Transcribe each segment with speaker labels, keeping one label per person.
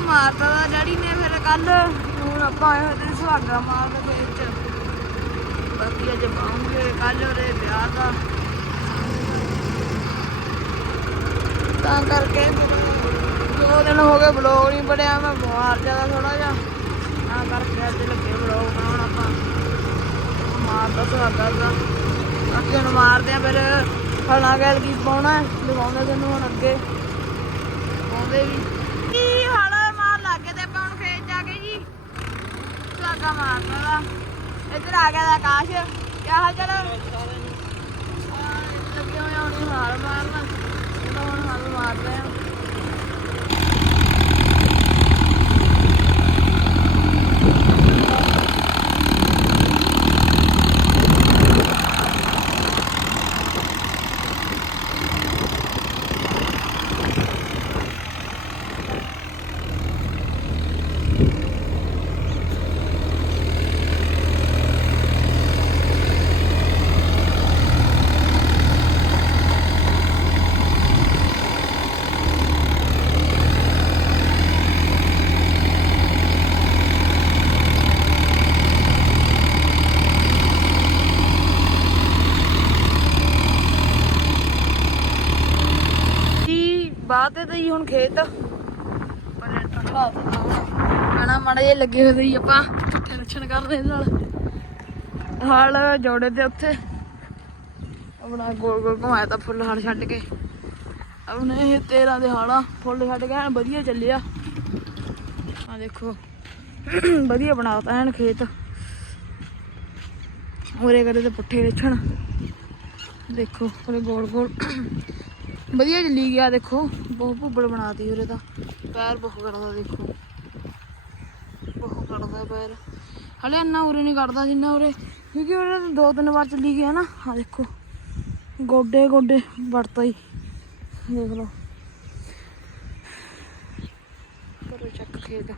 Speaker 1: ਮਾਰਤਾ ਦਾ ਡੀ ਨੇ ਫਿਰ ਕੱਲ ਹੁਣ ਆਪਾਂ ਆਏ ਹੋਏ ਤੇ ਸੁਹਾਗਾ ਮਾਰ ਫੇਰ ਵਿੱਚ। ਬਾਕੀ ਅੱਜ ਬਾਉਂਗੇ ਕੱਲ ਉਹਦੇ ਵਿਆਹ ਦਾ। ਤਾਂ ਕਰਕੇ ਦੋ ਦਿਨ ਹੋ ਗਏ ਬਲੌਗ ਨਹੀਂ ਬਣਿਆ ਮੈਂ ਬਿਮਾਰ ਜ਼ਿਆਦਾ ਥੋੜਾ ਜਿਹਾ। ਤਾਂ ਕਰਕੇ ਅੱਜ ਲੱਗੇ ਬਲੌਗ ਬਣਾਉਣ ਆਪਾਂ। ਮਾਰ ਸੁਹਾਗਾ ਦਾ। ਅੱਗੇ ਨੂੰ ਮਾਰਦੇ ਆ ਫਿਰ ਫਲਾਂ ਗੈਲ ਕੀ ਪਾਉਣਾ ਹੈ, ਦਿਖਾਉਂਦੇ ਤੈਨੂੰ ਹੁਣ ਅੱਗੇ। ਪਾਉਂਦੇ ਵੀ ਕੀ ਹਾਲਾ ਮਾਰ ਲੱਗੇ ਤੇ ਆਪਾਂ ਹੁਣ ਖੇਤ ਜਾ ਕੇ ਜੀ ਸੁਹਾਗਾ ਮਾਰਨਾ ਦਾ ਇੱਧਰ ਆ ਗਿਆ ਦਾ ਆਕਾਸ਼। ਕੀ ਹਾਲ ਚਾਲ ਹੈ? ਹਾਂ, ਲੱਗੇ ਹੋਏ ਹੁਣ ਹਾਲ ਮਾਰਨਾ। ਹੁਣ ਹਾਲ ਮਾਰਦੇ ਆ ਜੀ ਬਾਤ ਤੇ ਹੀ ਹੁਣ ਖੇਤ। ਪਰ ਠੰਡਾ ਆਣਾ ਮਾੜਾ ਜਿਹਾ ਲੱਗੇ ਹੋਏ ਸੀ ਆਪਾਂ ਟੈਨਸ਼ਨ ਕਰਦੇ ਨਾਲ। ਹਾਲ ਜੋੜੇ ਦੇ ਉੱਥੇ। ਆਪਣਾ ਗੋਲ ਗੋਲ ਘੁਮਾਇਆ ਤਾਂ ਫੁੱਲ ਹਲ ਛੱਡ ਕੇ। ਆਪਣੇ ਇਹ 13 ਦੇ ਹਾਲਾ ਫੁੱਲ ਛੱਡ ਕੇ ਐਨ ਵਧੀਆ ਚੱਲਿਆ। ਆ ਦੇਖੋ। ਵਧੀਆ ਬਣਾਤਾ ਐਨ ਖੇਤ। ਉਰੇ ਕਰੇ ਤੇ ਪੁੱਠੇ ਵੇਛਣ ਦੇਖੋ, ਉਰੇ ਗੋਲ ਗੋਲ ਵਧੀਆ ਚੱਲੀ ਗਿਆ, ਦੇਖੋ। ਬਹੁਤ ਭੁੱਬੜ ਬਣਾਤੀ ਉਰੇ ਤਾਂ। ਪੈਰ ਬਹੁਤ ਕਰਦਾ, ਦੇਖੋ। ਬਹੁਤ ਕਰਦਾ ਪੈਰ। ਹਲੇ ਇੰਨਾ ਉਰੇ ਨਹੀਂ ਕਰਦਾ ਜਿੰਨਾ ਉਰੇ। ਕਿਉਂਕਿ ਉਰੇ ਤਾਂ ਦੋ ਤਿੰਨ ਵਾਰ ਚੱਲੀ ਗਿਆ ਨਾ। ਆ ਦੇਖੋ। ਗੋਡੇ ਗੋਡੇ ਵੜਤਾ ਹੀ। ਦੇਖ ਲਓ। ਕਰੋ ਚੱਕ ਖੇਤ।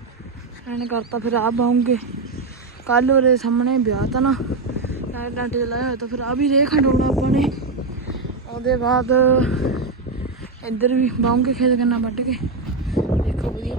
Speaker 1: ਐਨ ਕਰਤਾ, ਫਿਰ ਆ ਬਾਉਂਗੇ ਕੱਲ ਉਰੇ ਸਾਹਮਣੇ ਵਿਆਹ ਤਾਂ ਨਾ। ਲਾਈਟ ਲਾਈਟ ਲਾਇਆ ਹੋਇਆ ਤਾਂ ਫਿਰ ਆ ਵੀ ਰੇ ਖੰਡੋਣਾ ਆਪਾਂ ਨੇ। ਉਹਦੇ ਬਾਅਦ ਇੱਧਰ ਵੀ ਬਾਉਂਗੇ ਖੇਤ ਕਰਨਾ ਵੱਢ ਕੇ। ਦੇਖੋ ਵਧੀਆ